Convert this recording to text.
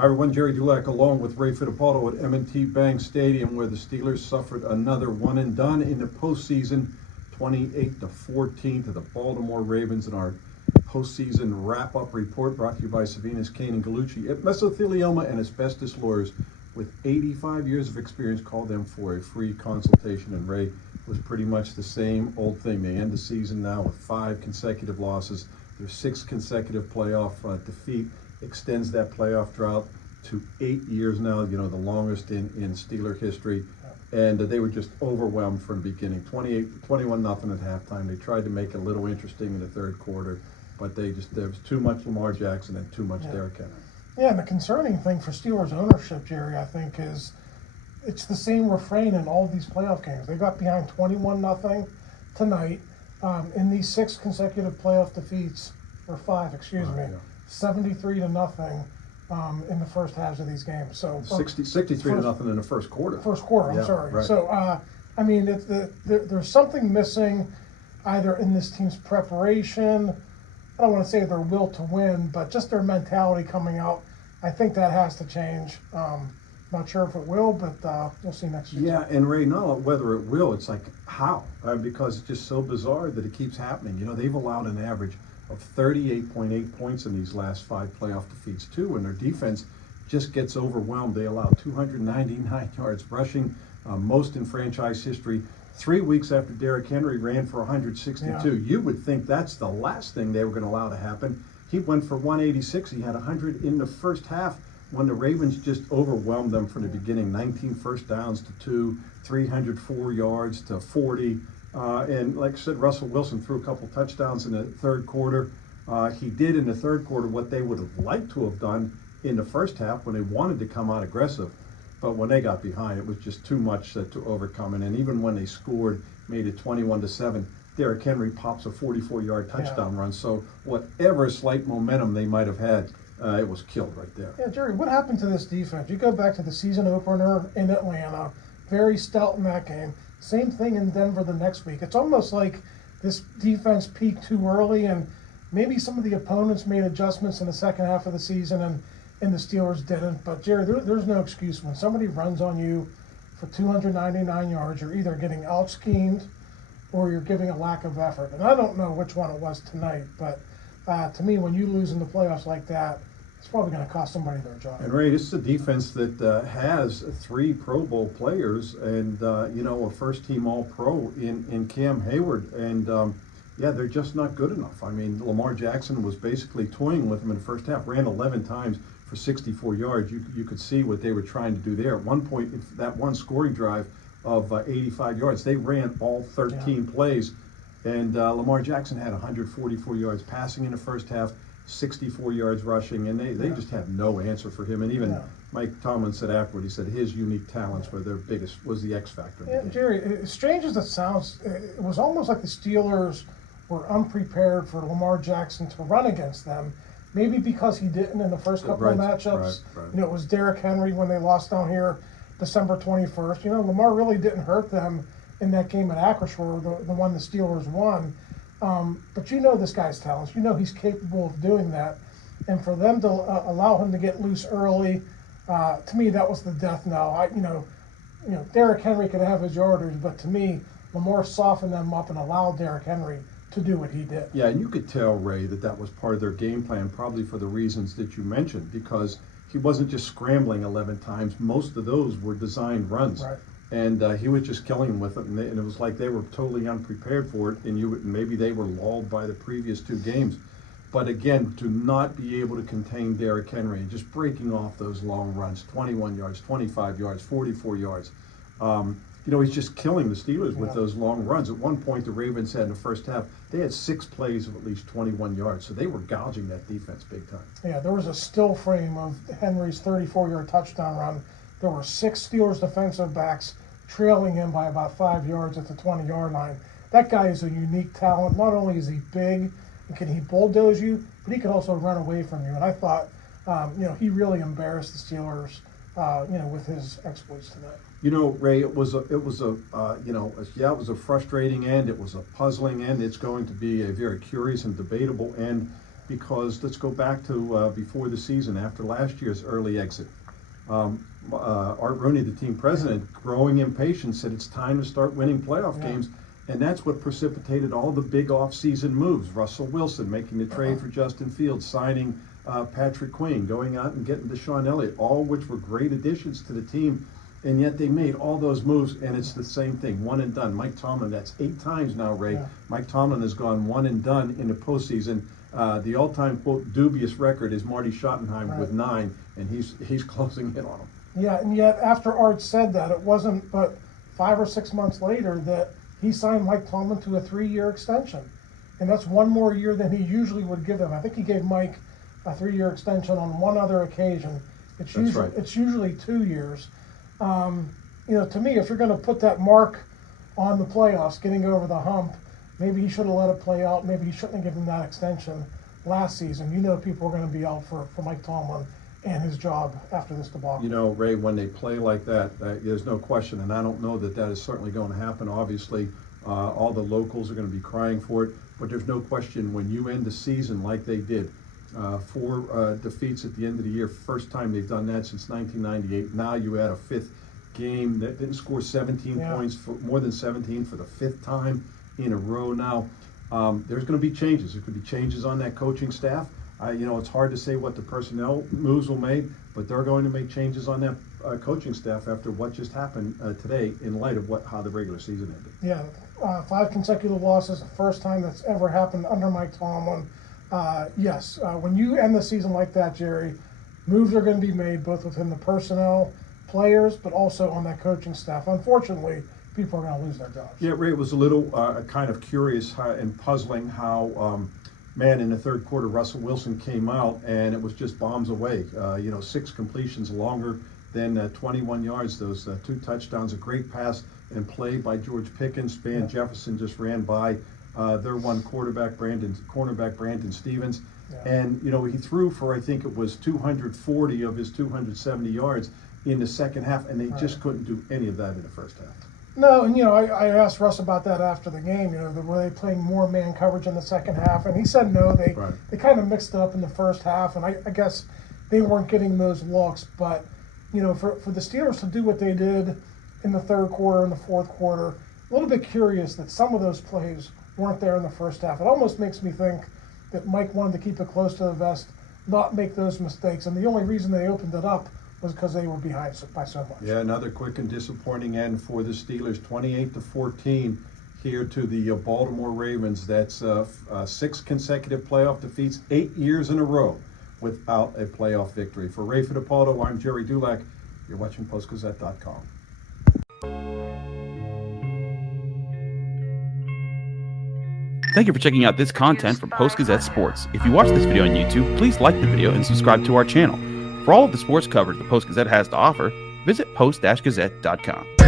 Hi everyone, Gerry Dulac along with Ray Fittipaldo at M&T Bank Stadium, where the Steelers suffered another one and done in the postseason, 28-14 to the Baltimore Ravens, in our postseason wrap-up report brought to you by Savinas, Kane, and Gallucci at Mesothelioma and Asbestos Lawyers with 85 years of experience. Call them for a free consultation. And Ray, was pretty much the same old thing. They end the season now with 5 consecutive losses. Their 6th consecutive playoff defeat extends that playoff drought to 8 years now, the longest in Steeler history. And they were just overwhelmed from the beginning. 21-0 at halftime. They tried to make it a little interesting in the third quarter, but there was too much Lamar Jackson and too much Derrick Henry. Yeah, and the concerning thing for Steelers ownership, Gerry, I think, is it's the same refrain in all these playoff games. They got behind 21-0 tonight. In these 6 consecutive playoff defeats, or 5, 73-0 in the first halves of these games. So 63-0 in the first quarter. I'm sorry. Right. So there's something missing, either in this team's preparation. I don't want to say their will to win, but just their mentality coming out. I think that has to change. Not sure if it will, but we'll see next year. Yeah, and Ray, not whether it will, it's like how, because it's just so bizarre that it keeps happening. They've allowed an average of 38.8 points in these last 5 playoff defeats too, and their defense just gets overwhelmed. They allowed 299 yards rushing, most in franchise history. 3 weeks after Derrick Henry ran for 162, you would think that's the last thing they were going to allow to happen. He went for 186. He had 100 in the first half when the Ravens just overwhelmed them from the beginning. 19 first downs to 2, 304 yards to 40. And like I said, Russell Wilson threw a couple touchdowns in the third quarter. He did in the third quarter what they would have liked to have done in the first half when they wanted to come out aggressive. But when they got behind, it was just too much to overcome. And even when they scored, made it 21-7, Derrick Henry pops a 44-yard touchdown run. So whatever slight momentum they might have had, it was killed right there. Yeah, Gerry, what happened to this defense? You go back to the season opener in Atlanta, very stout in that game. Same thing in Denver the next week. It's almost like this defense peaked too early, and maybe some of the opponents made adjustments in the second half of the season, and the Steelers didn't. But, Gerry, there's no excuse. When somebody runs on you for 299 yards, you're either getting out-schemed or you're giving a lack of effort. And I don't know which one it was tonight, but to me, when you lose in the playoffs like that, it's probably going to cost somebody their job. And Ray, this is a defense that has 3 Pro Bowl players and a first-team All-Pro in Cam Heyward, and they're just not good enough. I mean, Lamar Jackson was basically toying with them in the first half. Ran 11 times for 64 yards. You could see what they were trying to do there. At one point, that one scoring drive of 85 yards, they ran all 13 plays, and Lamar Jackson had 144 yards passing in the first half. 64 yards rushing, and they just had no answer for him. And even Mike Tomlin said afterward, he said his unique talents were was the X factor. Yeah, Gerry, as strange as it sounds, it was almost like the Steelers were unprepared for Lamar Jackson to run against them. Maybe because he didn't in the first couple of matchups. Right. It was Derrick Henry when they lost down here December 21st. Lamar really didn't hurt them in that game at Acrisure, the one the Steelers won. But this guy's talents. He's capable of doing that. And for them to allow him to get loose early, to me, that was the death knell. Derrick Henry could have his yardage, but to me, Lamar softened them up and allowed Derrick Henry to do what he did. Yeah, and you could tell, Ray, that was part of their game plan, probably for the reasons that you mentioned, because he wasn't just scrambling 11 times. Most of those were designed runs. Right. And he was just killing them with it, and it was like they were totally unprepared for it, and maybe they were lulled by the previous 2 games. But again, to not be able to contain Derrick Henry and just breaking off those long runs, 21 yards, 25 yards, 44 yards, he's just killing the Steelers with those long runs. At one point, the Ravens had in the first half, they had 6 plays of at least 21 yards, so they were gouging that defense big time. Yeah, there was a still frame of Henry's 34-yard touchdown run. There were 6 Steelers defensive backs trailing him by about 5 yards at the 20-yard line. That guy is a unique talent. Not only is he big and can he bulldoze you, but he can also run away from you. And I thought, he really embarrassed the Steelers, with his exploits tonight. Ray, it was a frustrating end. It was a puzzling end. It's going to be a very curious and debatable end. because let's go back to before the season, after last year's early exit. Art Rooney, the team president, growing impatient, said it's time to start winning playoff games, and that's what precipitated all the big off-season moves. Russell Wilson making the trade for Justin Fields, signing Patrick Queen, going out and getting Deshaun Elliott, all which were great additions to the team, and yet they made all those moves, and it's the same thing, one and done. Mike Tomlin, that's 8 times now, Ray. Yeah. Mike Tomlin has gone one and done in the postseason. The all-time, quote, dubious record is Marty Schottenheimer with 9, and he's closing in on him. Yeah, and yet after Art said that, it wasn't but 5 or 6 months later that he signed Mike Tomlin to a 3-year extension. And that's one more year than he usually would give him. I think he gave Mike a 3-year extension on one other occasion. It's usually 2 years. To me, if you're going to put that mark on the playoffs, getting over the hump, maybe he should have let it play out. Maybe he shouldn't have given that extension last season. People are going to be out for Mike Tomlin and his job after this debacle. Ray, when they play like that, there's no question, and I don't know that is certainly going to happen. Obviously, all the locals are going to be crying for it, but there's no question when you end the season like they did, 4 defeats at the end of the year, first time they've done that since 1998. Now you add a 5th game that didn't score 17 points, more than 17 for the 5th time in a row now. There's going to be changes. There could be changes on that coaching staff. It's hard to say what the personnel moves will make, but they're going to make changes on that coaching staff after what just happened today in light of how the regular season ended. Yeah, 5 consecutive losses, the first time that's ever happened under Mike Tomlin. When you end the season like that, Gerry, moves are going to be made both within the personnel, players, but also on that coaching staff. Unfortunately, people are going to lose their jobs. Yeah, Ray, it was a little kind of curious and puzzling how, in the third quarter, Russell Wilson came out and it was just bombs away. 6 completions longer than 21 yards. Those 2 touchdowns, a great pass and play by George Pickens. Van Jefferson just ran by their one cornerback Brandon Stevens. Yeah. And, he threw for, I think it was 240 of his 270 yards in the second half, and they just couldn't do any of that in the first half. No, and I asked Russ about that after the game. Were they playing more man coverage in the second half? And he said no. They kind of mixed it up in the first half, and I guess they weren't getting those looks. But for the Steelers to do what they did in the third quarter and the fourth quarter, a little bit curious that some of those plays weren't there in the first half. It almost makes me think that Mike wanted to keep it close to the vest, not make those mistakes, and the only reason they opened it up was because they were behind by so much. Yeah, another quick and disappointing end for the Steelers, 28-14 here to the Baltimore Ravens. That's 6 consecutive playoff defeats, 8 years in a row without a playoff victory. For Ray Fittipaldo, I'm Gerry Dulac. You're watching postgazette.com. Thank you for checking out this content from Post-Gazette Sports. If you watch this video on YouTube, please like the video and subscribe to our channel. For all of the sports coverage the Post-Gazette has to offer, visit post-gazette.com.